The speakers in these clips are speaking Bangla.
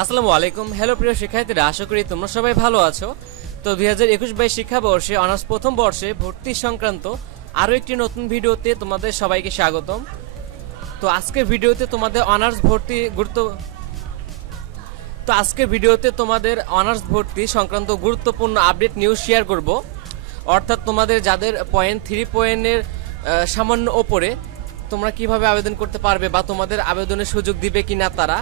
আসসালামু আলাইকুম। হ্যালো প্রিয় শিক্ষার্থীরা, আশা করি তোমরা সবাই ভালো আছো। তো 2021-22 শিক্ষাবর্ষে অনার্স প্রথম বর্ষে ভর্তি সংক্রান্ত আরও একটি নতুন ভিডিওতে তোমাদের সবাইকে স্বাগতম। তো আজকের ভিডিওতে তোমাদের অনার্স ভর্তি সংক্রান্ত গুরুত্বপূর্ণ আপডেট নিউজ শেয়ার করব। অর্থাৎ তোমাদের যাদের পয়েন্ট 3 পয়েন্টের সামান্য ওপরে তোমরা কিভাবে আবেদন করতে পারবে বা তোমাদের আবেদনের সুযোগ দিবে কিনা তারা,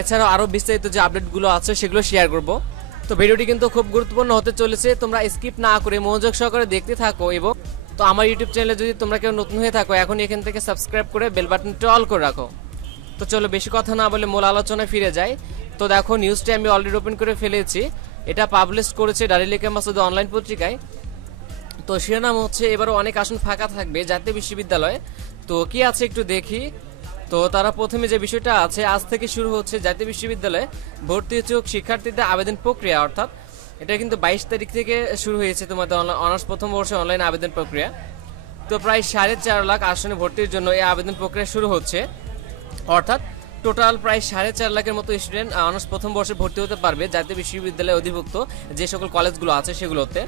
এছাড়াও আরও বিস্তারিত যে আপডেটগুলো আছে সেগুলো শেয়ার করব। তো ভিডিওটি কিন্তু খুব গুরুত্বপূর্ণ হতে চলেছে, তোমরা স্কিপ না করে মনোযোগ সহকারে দেখতে থাকো। এবং তো আমার ইউটিউব চ্যানেলে যদি তোমরা কেউ নতুন হয়ে থাকো, এখন এখান থেকে সাবস্ক্রাইব করে বেল বাটনটা অল করে রাখো। তো চলো বেশি কথা না বলে মূল আলোচনায় ফিরে যাই। তো দেখো, নিউজটি আমি অলরেডি ওপেন করে ফেলেছি। এটা পাবলিশ করেছে ডাইরেক্ট ক্যাম্পাস অনলাইন পত্রিকায়। তো শিরোনাম হচ্ছে, এবারও অনেক আসন ফাঁকা থাকবে জাতীয় বিশ্ববিদ্যালয়ে। তো কি আছে একটু দেখি। তো তারা প্রথমে যে বিষয়টা আছে, আজ থেকে শুরু হচ্ছে জাতীয় বিশ্ববিদ্যালয়ে ভর্তি ইচ্ছুক শিক্ষার্থীদের আবেদন প্রক্রিয়া। অর্থাৎ এটা কিন্তু 22 তারিখ থেকে শুরু হয়েছে তোমাদের অনার্স প্রথম বর্ষে অনলাইন আবেদন প্রক্রিয়া। তো প্রায় 4.5 লাখ আসনে ভর্তির জন্য এই আবেদন প্রক্রিয়া শুরু হচ্ছে। অর্থাৎ টোটাল প্রায় 4.5 লাখের মতো স্টুডেন্ট অনার্স প্রথম বর্ষে ভর্তি হতে পারবে জাতীয় বিশ্ববিদ্যালয়ে অধিভুক্ত যে সকল কলেজগুলো আছে সেগুলোতে।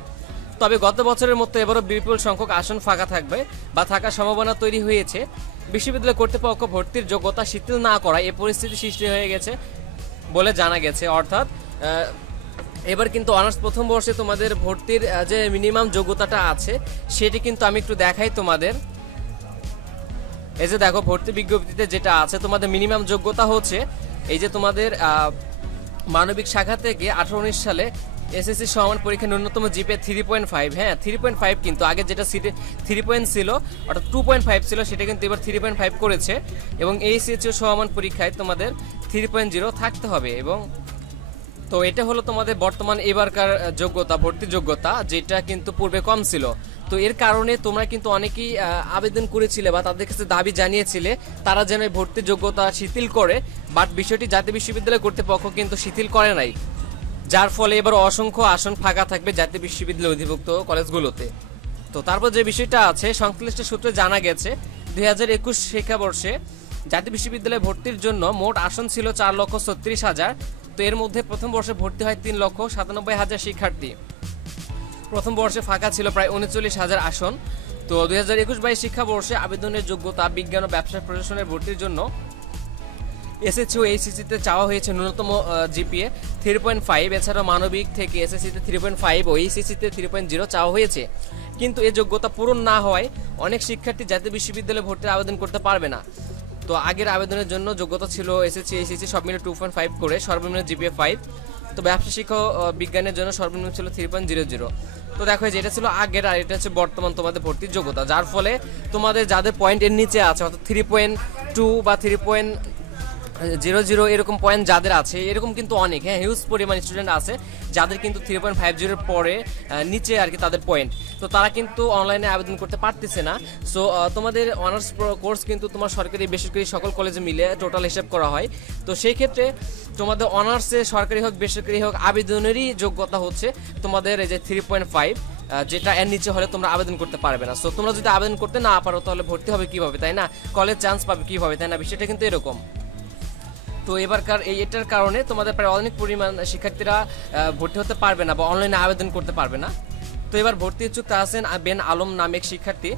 তবে গত বছরের মতো এবারও বিপুল সংখ্যক আসন ফাঁকা থাকবে বা থাকার সম্ভাবনা তৈরি হয়েছে। বিশ্ববিদ্যালয় কর্তৃপক্ষ ভর্তির যোগ্যতা শিথিল না করায় এ পরিস্থিতি সৃষ্টি হয়ে গেছে বলে জানা গেছে। অর্থাৎ এবার কিন্তু অনার্স প্রথম বর্ষে তোমাদের ভর্তির যে মিনিমাম যোগ্যতাটা আছে সেটি কিন্তু আমি একটু দেখাই তোমাদের। এই যে দেখো, ভর্তি বিজ্ঞপ্তিতে যেটা আছে, তোমাদের মিনিমাম যোগ্যতা হচ্ছে এই যে তোমাদের মানবিক শাখা থেকে 18-19 সালে এসএসসি সমান পরীক্ষা ন্যূনতম জিপিএ 3.5। হ্যাঁ, 3.5 কিন্তু আগে যেটা সিটে 3 ছিল, অর্থাৎ 2.5 ছিল, সেটা কিন্তু এবার 3.5 করেছে। এবং এইচএসসি সমান পরীক্ষায় তোমাদের 3.0 থাকতে হবে। এবং তো এটা হলো তোমাদের বর্তমান এবারকার যোগ্যতা, ভর্তির যোগ্যতা, যেটা কিন্তু পূর্বে কম ছিল। তো এর কারণে তোমরা কিন্তু অনেকেই আবেদন করেছিলে বা তাদের কাছে দাবি জানিয়েছিলে তারা যেন ভর্তির যোগ্যতা শিথিল করে, বাট বিষয়টি জাতীয় বিশ্ববিদ্যালয় কর্তৃপক্ষ কিন্তু শিথিল করে নাই, যার ফলে এবার অসংখ্য আসন ফাঁকা থাকবে জাতীয় বিশ্ববিদ্যালয় অধিভুক্ত কলেজগুলোতে। তো তারপর যে বিষয়টা আছে, সংশ্লিষ্ট সূত্রে জানা গেছে 2021 শিক্ষাবর্ষে জাতীয় বিশ্ববিদ্যালয়ে ভর্তির জন্য মোট আসন ছিল 4,36,000। তো এর মধ্যে প্রথম বর্ষে ভর্তি হয় 3,97,000 শিক্ষার্থী। প্রথম বর্ষে ফাঁকা ছিল প্রায় 39,000 আসন। তো 2021-22 শিক্ষাবর্ষে আবেদনের যোগ্যতা বিজ্ঞান ও ব্যবসা প্রশাসনের ভর্তির জন্য এসএসসি ও এইচএসসিতে চাওয়া হয়েছে ন্যূনতম জিপিএ 3.5। এছাড়াও মানবিক থেকে এসএসসিতে 3.5 ও এইচএসসিতে 3.0 চাওয়া হয়েছে। কিন্তু এই যোগ্যতা পূরণ না হওয়ায় অনেক শিক্ষার্থী জাতীয় বিশ্ববিদ্যালয়ে ভর্তির আবেদন করতে পারবে না। তো আগের আবেদনের জন্য যোগ্যতা ছিল এসএসসি এইচএসসি সব মিলে 2.5 করে, সর্বনিম্ন জিপিএ 5। তো ব্যবসা শিক্ষা বিজ্ঞানের জন্য সর্বনিম্ন ছিল 3.00। তো দেখো, যেটা ছিল আগের আর এটা হচ্ছে বর্তমান তোমাদের ভর্তির যোগ্যতা, যার ফলে তোমাদের যাদের পয়েন্ট এর নিচে আছে, অর্থাৎ 3.2 বা 3.00 এরকম পয়েন্ট যাদের আছে, এরকম কিন্তু অনেক, হ্যাঁ, হিউজ পরিমাণ স্টুডেন্ট আছে যাদের কিন্তু 3.50 পরে নিচে আর কি তাদের পয়েন্ট। তো তারা কিন্তু অনলাইনে আবেদন করতে পারতেছে না। সো তোমাদের অনার্স কোর্স কিন্তু তোমার সরকারি বেসরকারি সকল কলেজে মিলে টোটাল হিসাব করা হয়। তো সেই ক্ষেত্রে তোমাদের অনার্সে সরকারি হোক বেসরকারি হোক আবেদনেরই যোগ্যতা হচ্ছে তোমাদের এই যে 3.5, যেটা এর নিচে হলে তোমরা আবেদন করতে পারবে না। সো তোমরা যদি আবেদন করতে না পারো তাহলে ভর্তি হবে কিভাবে, তাই না? কলেজ চান্স পাবে কিভাবে, তাই না? বিষয়টা কিন্তু এরকম। তো এবারকার এটার কারণে তোমাদের প্রায় অনেক পরিমাণ শিক্ষার্থীরা ভর্তি হতে পারবে না বা অনলাইনে আবেদন করতে পারবে না। তো এবার ভর্তি ইচ্ছুক তাহসেন বেন আলম নামে শিক্ষার্থী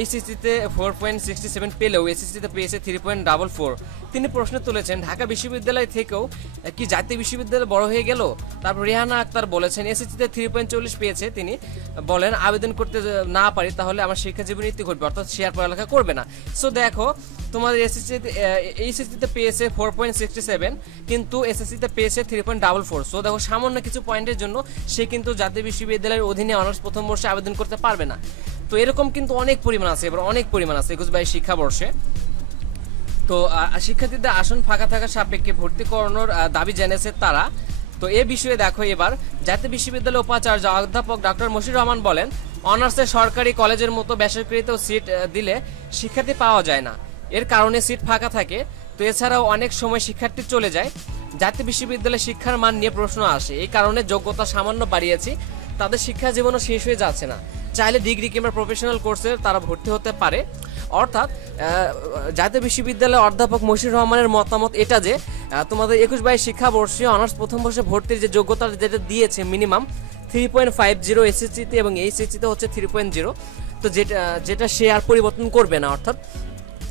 এইচএসসিতে 4.67 পেলেও এসএসসিতে পেয়েছে 3.44। তিনি প্রশ্ন তুলেছেন, ঢাকা বিশ্ববিদ্যালয় থেকেও কি জাতীয় বিশ্ববিদ্যালয় বড় হয়ে গেল? তারপর রেহানা আক্তার বলেছেন, এসএসসিতে 3.40 পেয়েছে। তিনি বলেন, আবেদন করতে না পারি তাহলে আমার শিক্ষা জীবনে ইতি ঘটবে, অর্থাৎ সে আর পড়ালেখা করবে না। সো দেখো, তোমাদের এইচএসসিতে পেয়েছে 4.67, কিন্তু এসএসসিতে পেয়েছে 3.44। সো দেখো, সামান্য কিছু পয়েন্টের জন্য সে কিন্তু জাতীয় বিশ্ববিদ্যালয়ের অধীনে অনার্স প্রথম বর্ষে আবেদন করতে পারবে না। তো এরকম কিন্তু অনেক পরিমাণ আছে, এবার অনেক পরিমাণ আছে 21-22 শিক্ষাবর্ষে। তো শিক্ষার্থীদের আসন ফাঁকা থাকার সাপেক্ষে ভর্তি করানোর দাবি জানিয়েছে তারা। তো এ বিষয়ে দেখো, এবার জাতীয় বিশ্ববিদ্যালয়ের উপাচার্য অধ্যাপক ডক্টর মশিউর রহমান বলেন, অনার্সে সরকারি কলেজের মতো বেসরকারিতেও সিট দিলে শিক্ষার্থী পাওয়া যায় না, এর কারণে সিট ফাঁকা থাকে। তো এছাড়াও অনেক সময় শিক্ষার্থী চলে যায়, জাতীয় বিশ্ববিদ্যালয়ে শিক্ষার মান নিয়ে প্রশ্ন আসে, এই কারণে যোগ্যতা সামান্য বাড়িয়েছি, তাদের শিক্ষা জীবনও শেষ হয়ে যাচ্ছে না। চাইলে ডিগ্রি কিংবা প্রফেশনাল কোর্সে তারা ভর্তি হতে পারে। অর্থাৎ জাতীয় বিশ্ববিদ্যালয়ের অধ্যাপক মশিউর রহমানের মতামত এটা যে তোমাদের 21-22 শিক্ষাবর্ষে অনার্স প্রথম বর্ষে ভর্তির যে যোগ্যতা যেটা দিয়েছে মিনিমাম 3.50 এসএসসিতে এবং এইচএসসিতে হচ্ছে 3.0, তো যেটা সে আর পরিবর্তন করবে না। অর্থাৎ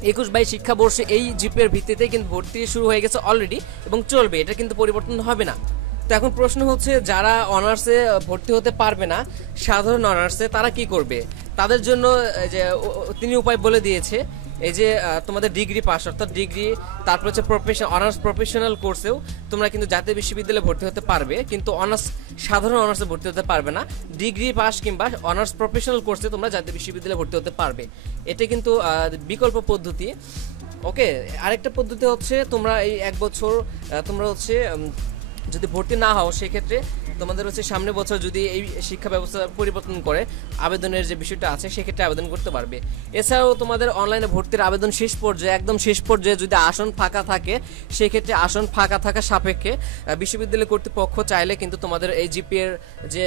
21-22 শিক্ষাবর্ষে এই জিপিএর ভিত্তিতে কিন্তু ভর্তি শুরু হয়ে গেছে অলরেডি এবং চলবে, এটা কিন্তু পরিবর্তন হবে না। তো এখন প্রশ্ন হচ্ছে যারা অনার্সে ভর্তি হতে পারবে না সাধারণ অনার্সে, তারা কি করবে? তাদের জন্য যে তিনি উপায় বলে দিয়েছে, এই যে তোমাদের ডিগ্রি পাস অর্থাৎ ডিগ্রি, তারপর হচ্ছে অনার্স প্রফেশনাল কোর্সেও তোমরা কিন্তু জাতীয় বিশ্ববিদ্যালয়ে ভর্তি হতে পারবে, কিন্তু সাধারণ অনার্সে ভর্তি হতে পারবে না। ডিগ্রি পাস কিংবা অনার্স প্রফেশনাল কোর্সে তোমরা জাতীয় বিশ্ববিদ্যালয়ে ভর্তি হতে পারবে, এটা কিন্তু বিকল্প পদ্ধতি। ওকে, আরেকটা পদ্ধতি হচ্ছে তোমরা এই 1 বছর তোমরা হচ্ছে যদি ভর্তি না হও সেক্ষেত্রে তোমাদের হচ্ছে সামনের বছর যদি এই শিক্ষা ব্যবস্থা পরিবর্তন করে আবেদনের যে বিষয়টা আছে সেক্ষেত্রে আবেদন করতে পারবে। এছাড়াও তোমাদের অনলাইনে ভর্তির আবেদন শেষ পর্যায়ে, একদম শেষ পর্যায়ে যদি আসন ফাঁকা থাকে সেক্ষেত্রে আসন ফাঁকা থাকা সাপেক্ষে বিশ্ববিদ্যালয় কর্তৃপক্ষ চাইলে কিন্তু তোমাদের এই জিপিএর যে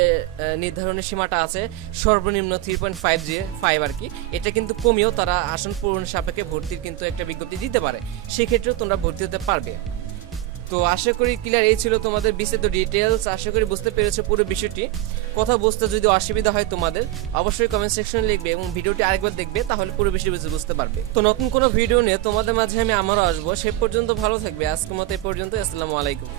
নির্ধারণের সীমাটা আছে সর্বনিম্ন 3.5 আর কি, এটা কিন্তু কমিয়েও তারা আসন পূরণ সাপেক্ষে ভর্তির কিন্তু একটা বিজ্ঞপ্তি দিতে পারে, সেক্ষেত্রেও তোমরা ভর্তি হতে পারবে। তো আশা করি ক্লিয়ার, এই ছিল তোমাদের বিস্তারিত ডিটেলস। আশা করি বুঝতে পেরেছো পুরো বিষয়টি। কথা বুঝতে যদি অসুবিধা হয় তোমাদের অবশ্যই কমেন্ট সেকশনে লিখবে এবং ভিডিওটি আরেকবার দেখবে, তাহলে পুরো বিষয় বুঝতে পারবে। তো নতুন কোনো ভিডিও নিয়ে তোমাদের মাঝে আমি আমারও আসবো, সে পর্যন্ত ভালো থাকবে। আজকের মতো এই পর্যন্ত, আসসালামু আলাইকুম।